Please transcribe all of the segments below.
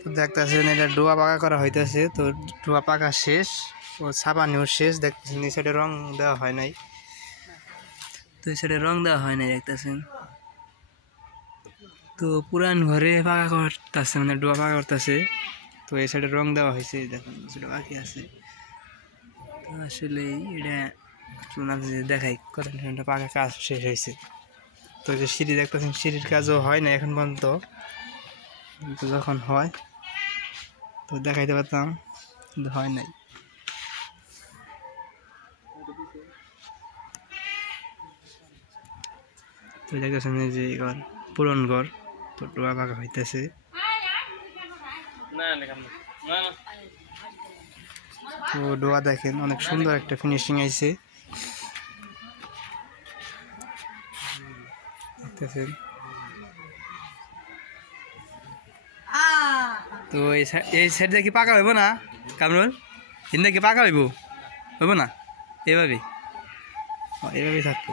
তো দেখতেছেন এটা ডোয়া পাকা করা হইতেছে। তো ডোয়া পাকা শেষ, ও ছাপানিও শেষ। দেখতেছেন এই সাইডে রং দেওয়া হয় নাই, তো এই সাইডে রং দেওয়া হয় নাই দেখতেছেন। তো পুরান ঘরে পাকা করতেছে, মানে ডোয়া পাকা করতেছে। তো এই সাইডে রং দেওয়া হয়েছে, দেখুন সেটা বাকি আছে। তো আসলে এটা দেখাই কতটা পাকা কাজ শেষ হয়েছে। তো যে সিঁড়ি দেখতেছেন, সিঁড়ির কাজও হয় না এখন পর্যন্ত, কিন্তু যখন হয় তো দেখাইতে পারতাম, কিন্তু হয় নাই। তো দেখতেছেন যে ঘর পুরন ঘর, তো ডোয়া পাকা হইতেছে। তো ডোয়া দেখেন অনেক সুন্দর একটা ফিনিশিং আইছে দেখতেছেন। তো এই সাইড দিয়ে কি পাকা হইব না কামরুল? হিন্দা কি পাকা হইব না? এভাবেই এভাবেই থাকবো।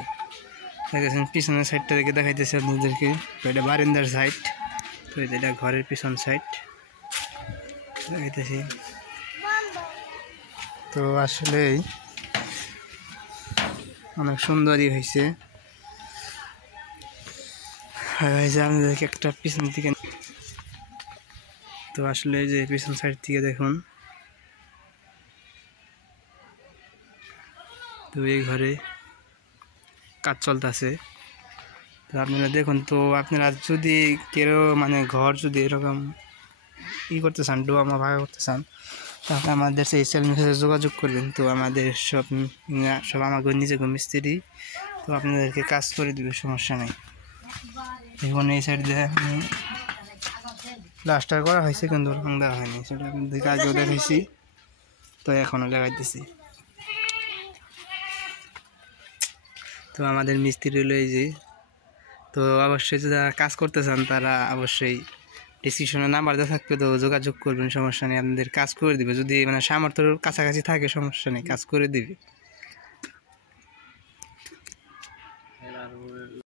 দেখতেছেন পিছনের সাইডটা দেখে দেখাইতেছে আপনাদেরকে। তো এটা বারান্দার সাইড, তো এটা ঘরের পিছন সাইড দেখাইতেছি। তো আসলেই অনেক সুন্দরই হয়েছে। আপনাদেরকে একটা পিছন দিকে, তো আসলে যে পিছন সাইড থেকে দেখুন, তো এই ঘরে কাজ চলতেছে। তো আপনারা দেখুন, তো আপনারা যদি কেউ মানে ঘর যদি এরকম করতে চান, ডোয়া ভাগা করতে চান, তাহলে আমাদের সেই চ্যানেলের সাথে যোগাযোগ করবেন। তো আমাদের সব আমাকে নিজে মিস্ত্রি, তো আপনাদেরকে কাজ করে দিবে, সমস্যা নেই। এখন এই সাইড দিয়ে প্লাস্টার করা হয়েছে, কিন্তু রং দেওয়া হয়নি, সেটা আপনাদেরকে আগেও দেখাইছি, তো এখনও লাগাইতেছি। তো আমাদের মিস্ত্রি হলো এই যে। তো অবশ্যই যারা কাজ করতে চান তারা অবশ্যই ডিসক্রিপশনে নাম্বার দেওয়া থাকবে, তো যোগাযোগ করবেন, সমস্যা নেই, আপনাদের কাজ করে দিবে। যদি মানে সামর্থ্যের কাছাকাছি থাকে সমস্যা নেই, কাজ করে দিবে।